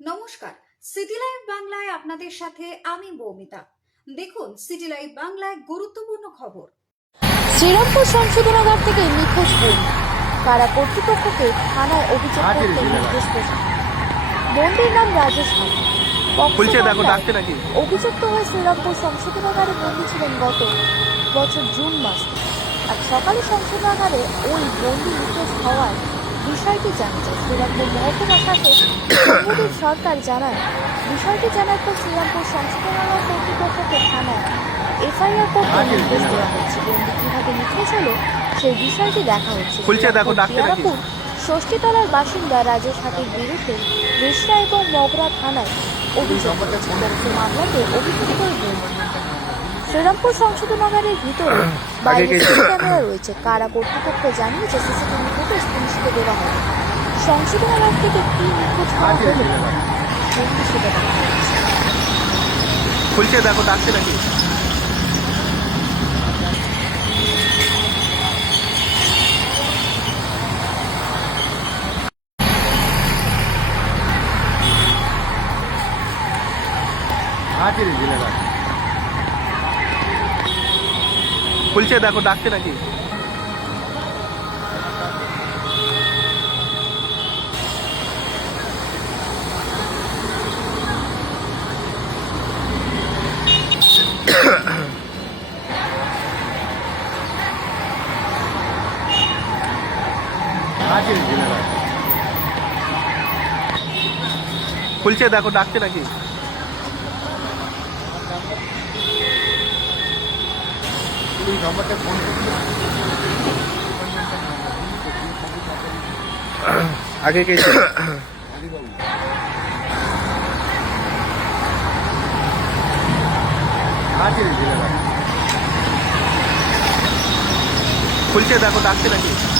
নমস্কার city live বাংলায় আপনাদের সাথে আমি বৌমিতা। দেখুন সিটি লাইভ বাংলায় গুরুত্বপূর্ণ খবর। শ্রীরামপুর সংশোধনাগার থেকে নিখোঁজ বোন। কারা কর্তৃপক্ষকে থানায় অভিযোগ করতে নির্দেশ বোনটির নাম রাজেশ অভিযুক্ত হয়ে শ্রীরামপুর সংশোধনাগারে বন্দী ছিলেন গত বছর জুন মাস আজ সকালে সংশোধনাগারে ওই বন্দী নিখোঁজ হওয়ার বিষয়টি জানা যায় শ্রীরামপুর মহকুমা শাসক সৌম্যদীপ সরকার জানান বিষয়টি জানার পর শ্রীরামপুর সংশোধনাগার কর্তৃপক্ষকে থানায় এফআইআর করতে নির্দেশ দেওয়া হচ্ছে বন্দী কীভাবে নিখোঁজ হলো সেই বিষয়টি দেখা হচ্ছে। শ্রীরামপুর ষষ্ঠীতলার বাসিন্দা রাজেশ হাতির বিরুদ্ধে রেশরা এবং মগরা থানায় অভিযোগ মামলাতে অভিযুক্ত। শ্রীরামপুর সংশোধনাগারের ভিতরে বাইরে ক্যামেরা রয়েছে। কারা কর্তৃপক্ষ জানিয়েছে সিসিটিভি ফুটেজ পুলিশকে দেওয়া হবে সংশোধনাগার থেকে কি নিখোঁজ হওয়া হলো সেটা দেখা খুলছে দেখো ডাকছে নাকি? খুলছে দেখো ডাকছে খুলছে দেখো ডাকছে নাকি? আগে কে ছিল? খুলছে দেখো ডাকছে নাকি?